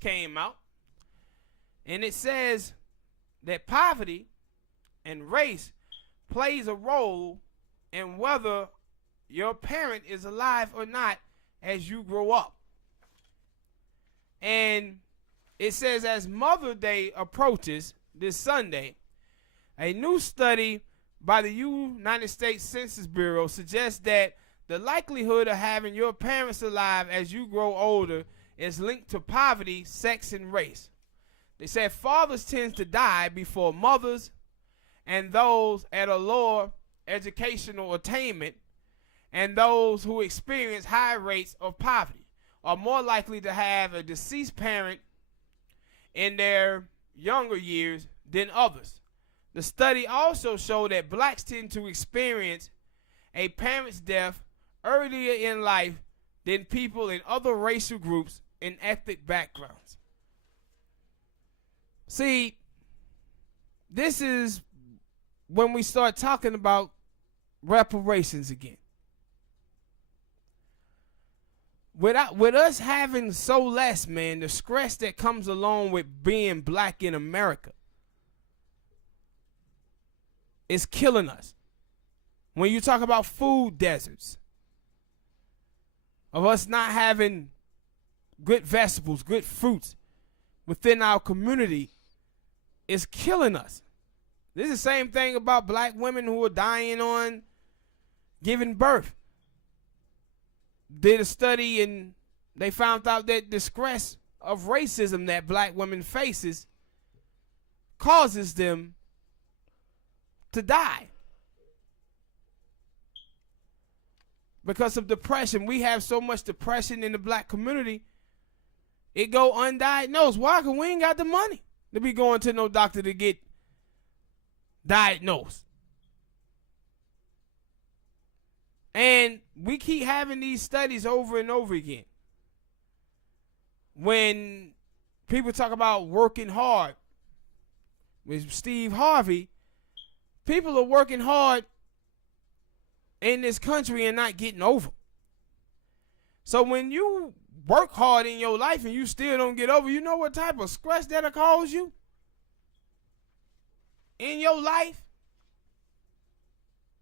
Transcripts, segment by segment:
came out, and it says that poverty and race plays a role in whether your parent is alive or not as you grow up. And it says as Mother's Day approaches this Sunday, a new study by the United States Census Bureau suggests that the likelihood of having your parents alive as you grow older is linked to poverty, sex, and race. They said fathers tend to die before mothers, and those at a lower educational attainment and those who experience high rates of poverty are more likely to have a deceased parent in their younger years than others. The study also showed that blacks tend to experience a parent's death earlier in life than people in other racial groups and ethnic backgrounds. See, this is when we start talking about reparations again. With us having so less, man, the stress that comes along with being black in America is killing us. When you talk about food deserts, of us not having good vegetables, good fruits within our community, is killing us. This is the same thing about black women who are dying on giving birth. Did a study and they found out that the stress of racism that black women faces causes them to die. Because of depression. We have so much depression in the black community, it go undiagnosed. Why? Because we ain't got the money to be going to no doctor to get diagnosed. And we keep having these studies over and over again. When people talk about working hard with Steve Harvey, people are working hard in this country and not getting over. So when you work hard in your life and you still don't get over, you know what type of stress that'll cause you in your life?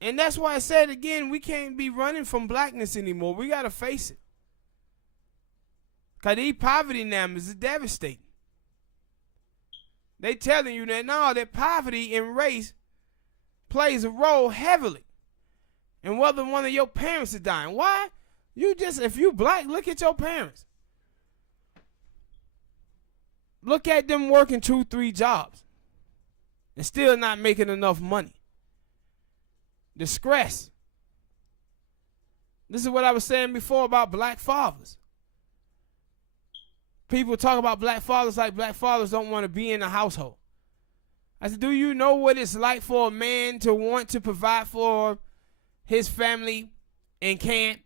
And that's why I said again, we can't be running from blackness anymore. We got to face it. Because these poverty numbers is devastating. They telling you that now that poverty and race plays a role heavily in whether one of your parents is dying. Why? If you black, look at your parents. Look at them working 2-3 jobs and still not making enough money. The stress. This is what I was saying before about black fathers. People talk about black fathers like black fathers don't want to be in a household. I said, do you know what it's like for a man to want to provide for his family and can't?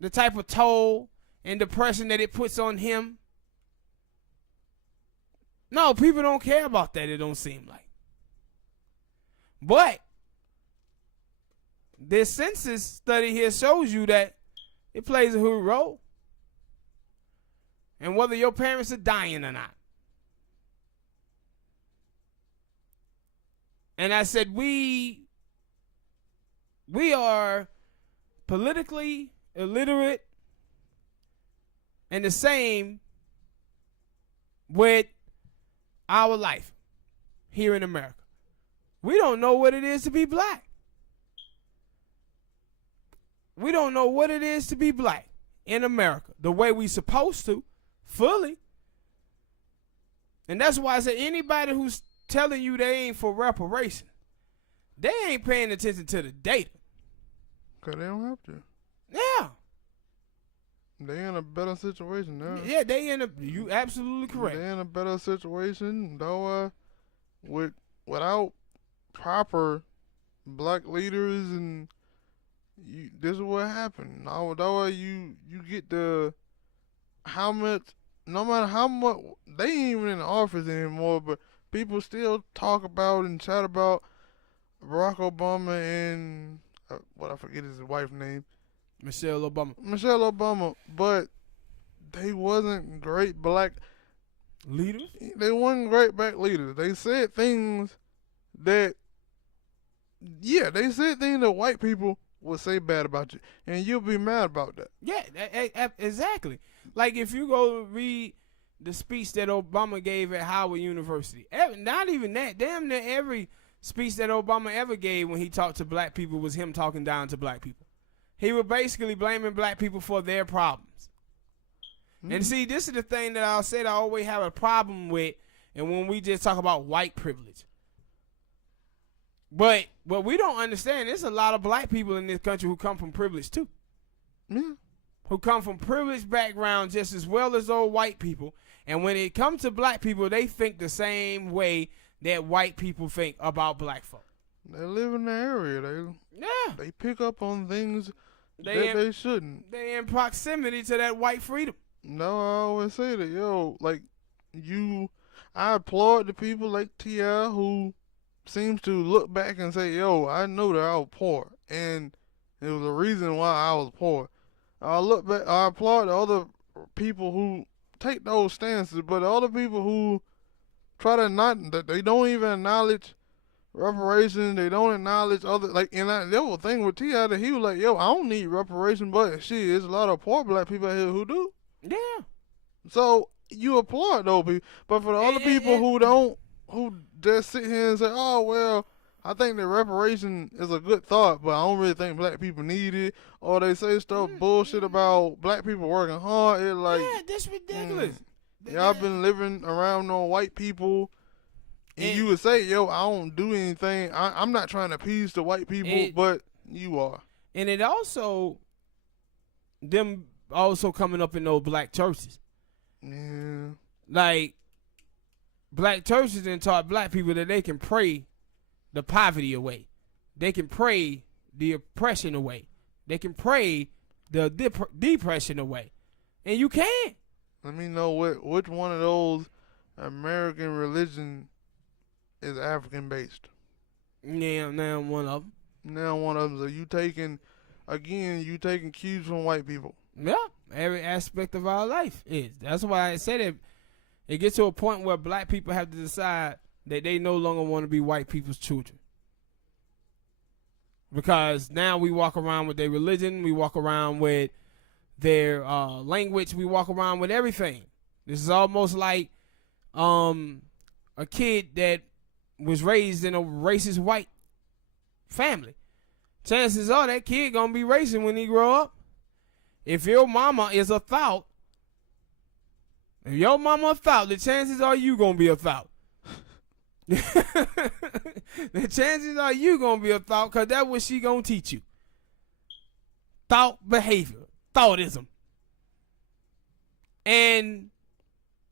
The type of toll and depression that it puts on him? No, people don't care about that, it don't seem like. But this census study here shows you that it plays a huge role. And whether your parents are dying or not. And I said we are politically illiterate and the same with our life here in America. We don't know what it is to be black. We don't know what it is to be black in America the way we supposed to, fully. And that's why I said anybody who's telling you they ain't for reparation, they ain't paying attention to the data. Because they don't have to. Yeah. They in a better situation now. Yeah, you absolutely correct. They in a better situation, though, without proper black leaders, and this is what happened. Though you get how much, no matter how much, they ain't even in the office anymore, but people still talk about and chat about Barack Obama and, I forget his wife's name. Michelle Obama. But they wasn't great black. Leaders? They weren't great black leaders. They said things that, they said things that white people would say bad about you, and you'll be mad about that. Yeah, exactly. Like if you go read the speech that Obama gave at Howard University, not even that, damn near every speech that Obama ever gave when he talked to black people was him talking down to black people. He was basically blaming black people for their problems. And see, this is the thing that I said I always have a problem with, and when we just talk about white privilege. But what we don't understand, there's a lot of black people in this country who come from privilege too. Yeah. Who come from privileged backgrounds just as well as those white people. And when it comes to black people, they think the same way that white people think about black folk. They live in the area. They pick up on things they shouldn't. They in proximity to that white freedom. No, I always say that, I applaud the people like T.I. who seems to look back and say, I know that I was poor, and it was a reason why I was poor. I look back, I applaud the other people who take those stances, but the other people who try to they don't even acknowledge reparations, they don't acknowledge other, and there was a thing with T.I. that he was like, I don't need reparations, but shit, there's a lot of poor black people out here who do. Yeah. So you applaud those people, but for the other people who just sit here and say, I think that reparation is a good thought, but I don't really think black people need it, or they say stuff bullshit about black people working hard. It's like, that's ridiculous. I've been living around no white people, and you would say, I don't do anything. I'm not trying to appease the white people, but you are. And it also, them also coming up in those black churches. Yeah. Like, black churches then taught black people that they can pray the poverty away. They can pray the oppression away. They can pray the depression away. And you can. Let me know which one of those American religion is African based. Yeah, now one of them. Now one of them. So you taking cues from white people. Yeah, every aspect of our life is. That's why I said it gets to a point where black people have to decide that they no longer want to be white people's children. Because now we walk around with their religion, we walk around with their language, we walk around with everything. This is almost like a kid that was raised in a racist white family. Chances are that kid gonna be racist when he grow up. If your mama is a thought, the chances are you gonna be a thought. The chances are you gonna be a thought, because that's what she gonna teach you. Thought behavior, thoughtism. And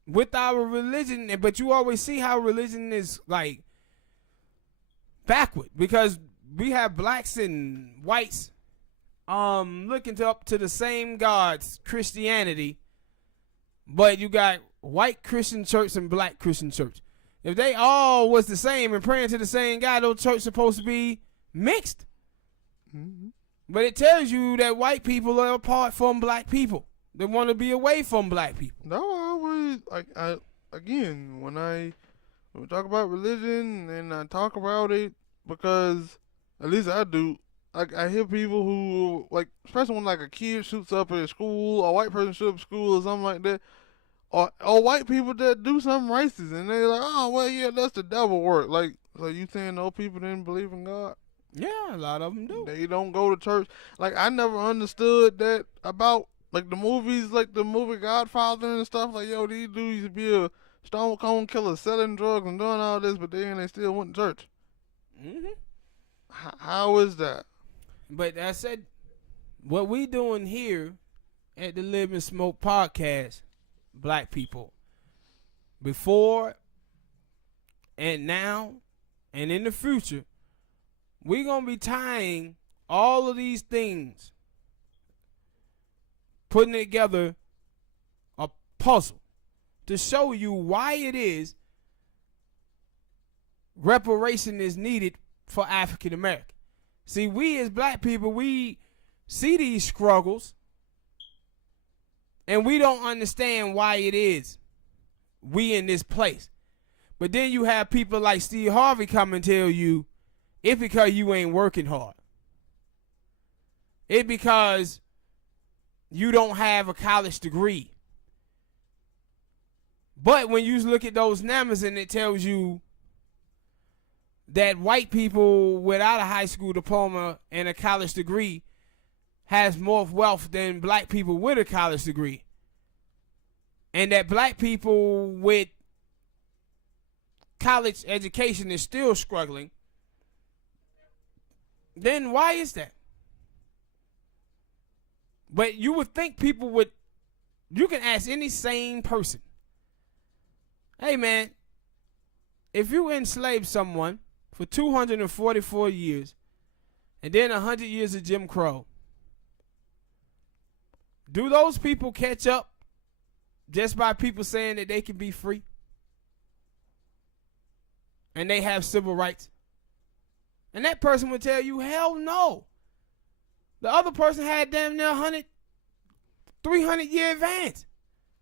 with our religion, but you always see how religion is like backward, because we have blacks and whites looking up to the same gods, Christianity, but you got white Christian church and black Christian church. If they all was the same and praying to the same God, those churches supposed to be mixed. Mm-hmm. But it tells you that white people are apart from black people. They want to be away from black people. No, I always when we talk about religion and I talk about it, because at least I do. I hear people who, especially when a kid shoots up at school, or a white person shoots up at school or something like that, or white people that do something racist, and they're like, that's the devil work. So you saying those people didn't believe in God? Yeah, a lot of them do. They don't go to church. I never understood that about, the movies, the movie Godfather and stuff. These dudes used to be a stone cold killer, selling drugs and doing all this, but then they still went to church. Mm-hmm. How is that? But I said, what we doing here at the Lib&Smoke podcast, black people, before and now and in the future, we're going to be tying all of these things, putting together a puzzle to show you why it is reparation is needed for African Americans. See, we as black people, we see these struggles and we don't understand why it is. we in this place. But then you have people like Steve Harvey come and tell you it's because you ain't working hard. It's because you don't have a college degree. But when you look at those numbers and it tells you that white people without a high school diploma and a college degree has more wealth than black people with a college degree, and that black people with college education is still struggling, then why is that? But you would think people would, you can ask any sane person, hey man, if you enslave someone for 244 years and then 100 years of Jim Crow, do those people catch up just by people saying that they can be free and they have civil rights? And that person would tell you, hell no. The other person had damn near 100, 300-year advance.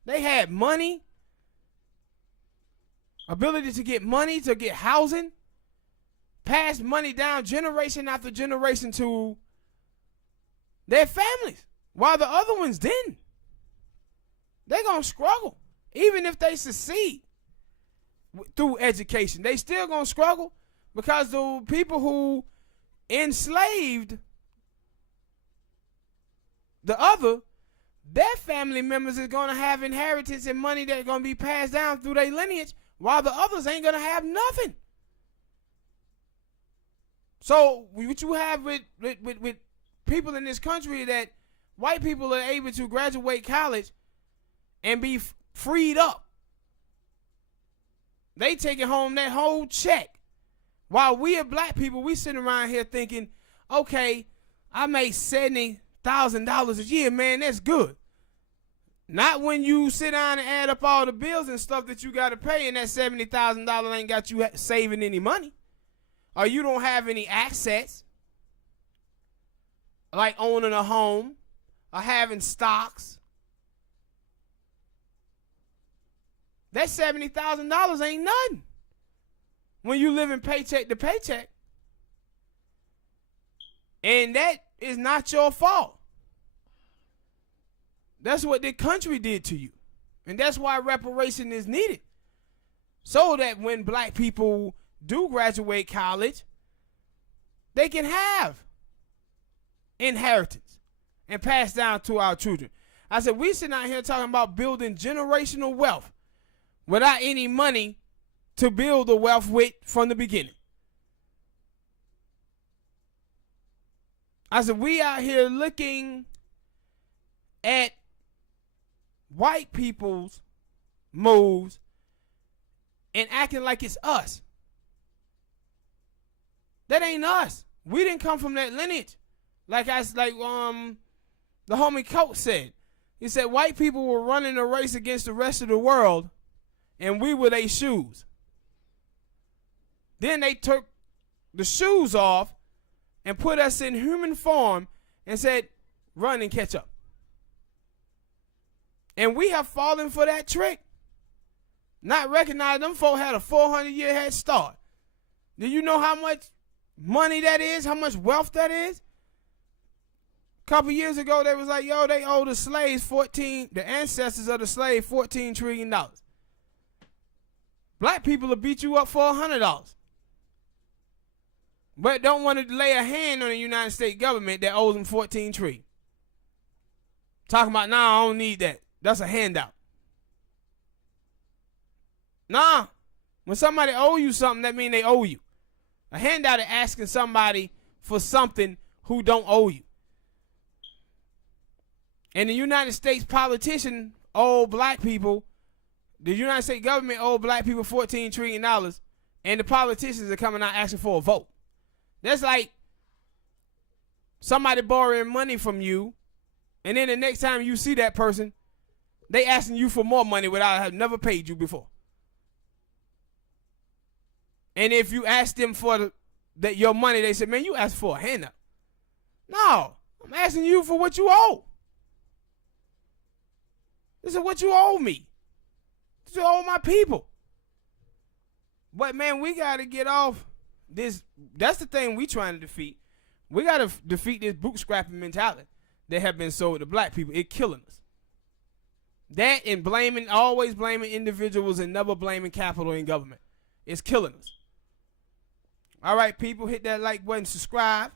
They had money, ability to get money, to get housing, pass money down generation after generation to their families, while the other ones didn't. They're going to struggle. Even if they succeed through education, they still going to struggle because the people who enslaved the other, their family members is going to have inheritance and money that's going to be passed down through their lineage, while the others ain't going to have nothing. So what you have with people in this country, that white people are able to graduate college and be freed up. They taking home that whole check. While we are black people, we sitting around here thinking, okay, I make $70,000 a year, man, that's good. Not when you sit down and add up all the bills and stuff that you got to pay, and that $70,000 ain't got you saving any money. Or you don't have any assets, like owning a home or having stocks. That $70,000 ain't nothing when you living paycheck to paycheck. And that is not your fault. That's what the country did to you. And that's why reparation is needed. So that when black people do graduate college, they can have inheritance and pass down to our children. I said, we sitting out here talking about building generational wealth without any money to build the wealth with from the beginning. I said, we out here looking at white people's moves and acting like it's us. That ain't us. We didn't come from that lineage. Like the homie Coach said. He said white people were running a race against the rest of the world, and we were their shoes. Then they took the shoes off and put us in human form and said, run and catch up. And we have fallen for that trick. Not recognizing them folk had a 400-year head start. Do you know how much money that is? How much wealth that is? A couple years ago, they was like, yo, they owe the slaves the ancestors of the slave $14 trillion. Black people will beat you up for $100. But don't want to lay a hand on the United States government that owes them $14 trillion. Talking about, nah, I don't need that. That's a handout. Nah, when somebody owe you something, that means they owe you. A handout is asking somebody for something who don't owe you. And the United States politician owe black people, the United States government owe black people $14 trillion, and the politicians are coming out asking for a vote. That's like somebody borrowing money from you, and then the next time you see that person, they asking you for more money without having never paid you before. And if you ask them for your money, they say, man, you asked for a handout. No, I'm asking you for what you owe. This is what you owe me. to all my people. But man, we gotta get off this. That's the thing we trying to defeat. We gotta defeat this bootstrapping mentality that have been sold to black people. It killing us. That and always blaming individuals and never blaming capital and government. It's killing us. All right, people, hit that like button, subscribe.